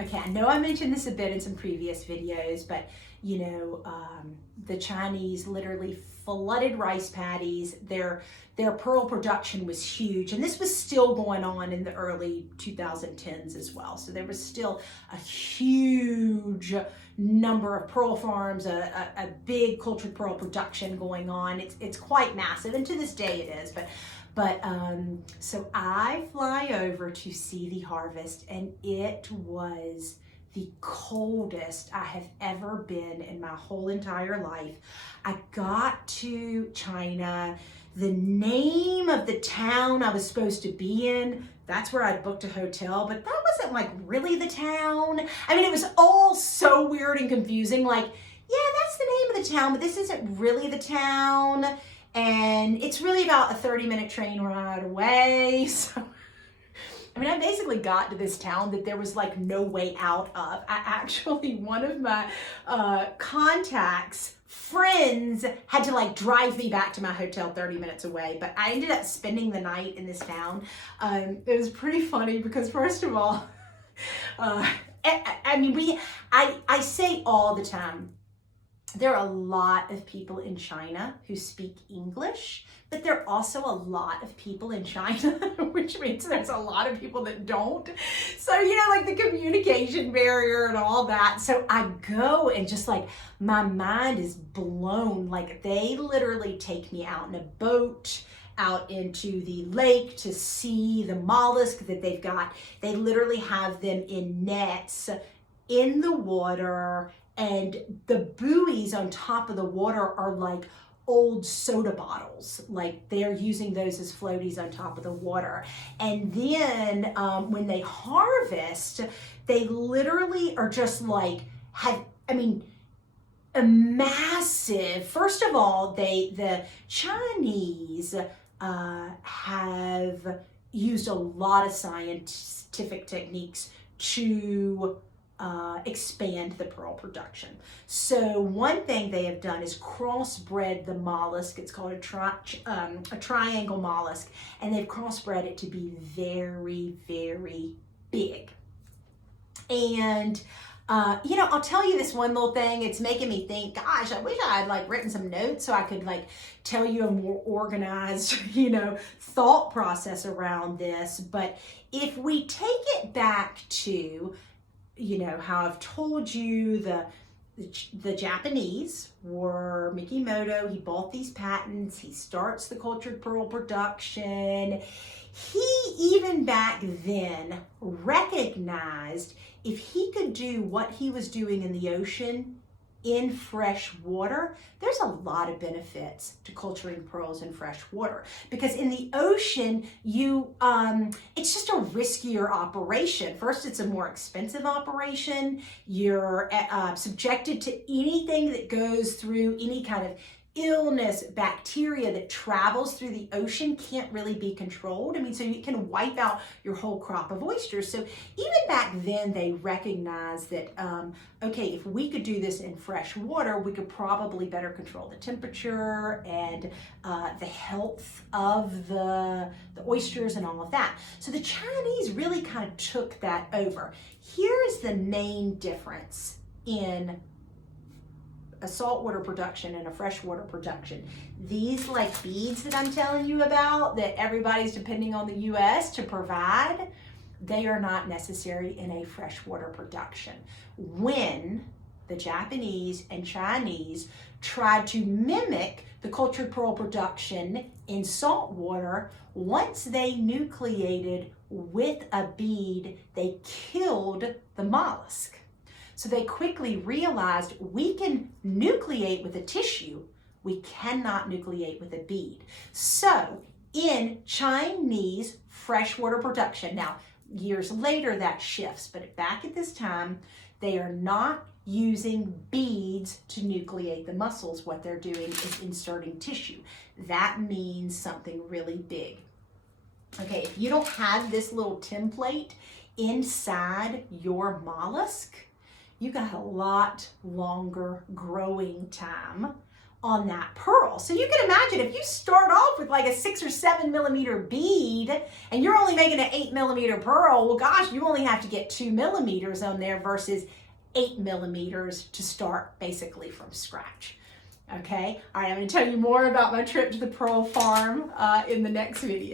Okay, I know I mentioned this a bit in some previous videos, but the Chinese literally flooded rice paddies. Their pearl production was huge, and this was still going on in the early 2010s as well. So there was still a huge number of pearl farms, a big cultured pearl production going on. It's quite massive, and to this day it is. So I fly over to see the harvest, and it was the coldest I have ever been in my whole entire life. I got to China. The name of the town I was supposed to be in, that's where I'd booked a hotel, but that wasn't like really the town. I mean, it was all so weird and confusing. Like, yeah, that's the name of the town, but this isn't really the town. And it's really about a 30-minute train ride away. So, I mean, I basically got to this town that there was like no way out of. One of my contacts, friends, had to like drive me back to my hotel 30 minutes away. But I ended up spending the night in this town. It was pretty funny because, first of all, I say all the time, there are a lot of people in China who speak English, but there are also a lot of people in China, which means there's a lot of people that don't. So, like the communication barrier and all that. So I go and just like, my mind is blown. Like, they literally take me out in a boat, out into the lake to see the mollusk that they've got. They literally have them in nets in the water, and the buoys on top of the water are like old soda bottles. Like, they're using those as floaties on top of the water. And then when they harvest, they literally are just like, a massive, first of all, the Chinese have used a lot of scientific techniques to expand the pearl production. So one thing they have done is crossbred the mollusk. It's called a triangle mollusk, and they've crossbred it to be very, very big. And I'll tell you this one little thing. It's making me think, gosh, I wish I had like written some notes so I could like tell you a more organized, thought process around this. But if we take it back to, how I've told you the Japanese were Mikimoto. He bought these patents. He starts the cultured pearl production. He, even back then, recognized if he could do what he was doing in the ocean in fresh water, there's a lot of benefits to culturing pearls in fresh water. Because in the ocean, it's just a riskier operation. First, it's a more expensive operation. You're subjected to anything that goes through any kind of illness. Bacteria that travels through the ocean can't really be controlled. So you can wipe out your whole crop of oysters. So even back then, they recognized that, okay, if we could do this in fresh water, we could probably better control the temperature and the health of the oysters and all of that. So the Chinese really kind of took that over. Here's the main difference in a saltwater production and a freshwater production. These like beads that I'm telling you about that everybody's depending on the US to provide, they are not necessary in a freshwater production. When the Japanese and Chinese tried to mimic the cultured pearl production in saltwater, once they nucleated with a bead, they killed the mollusk. So they quickly realized we can nucleate with a tissue, we cannot nucleate with a bead. So in Chinese freshwater production, now years later that shifts, but back at this time, they are not using beads to nucleate the mussels. What they're doing is inserting tissue. That means something really big. Okay, if you don't have this little template inside your mollusk, you got a lot longer growing time on that pearl. So you can imagine if you start off with like a 6 or 7 millimeter bead and you're only making an 8 millimeter pearl, well gosh, you only have to get 2 millimeters on there versus 8 millimeters to start basically from scratch. Okay, all right, I'm going to tell you more about my trip to the pearl farm in the next video.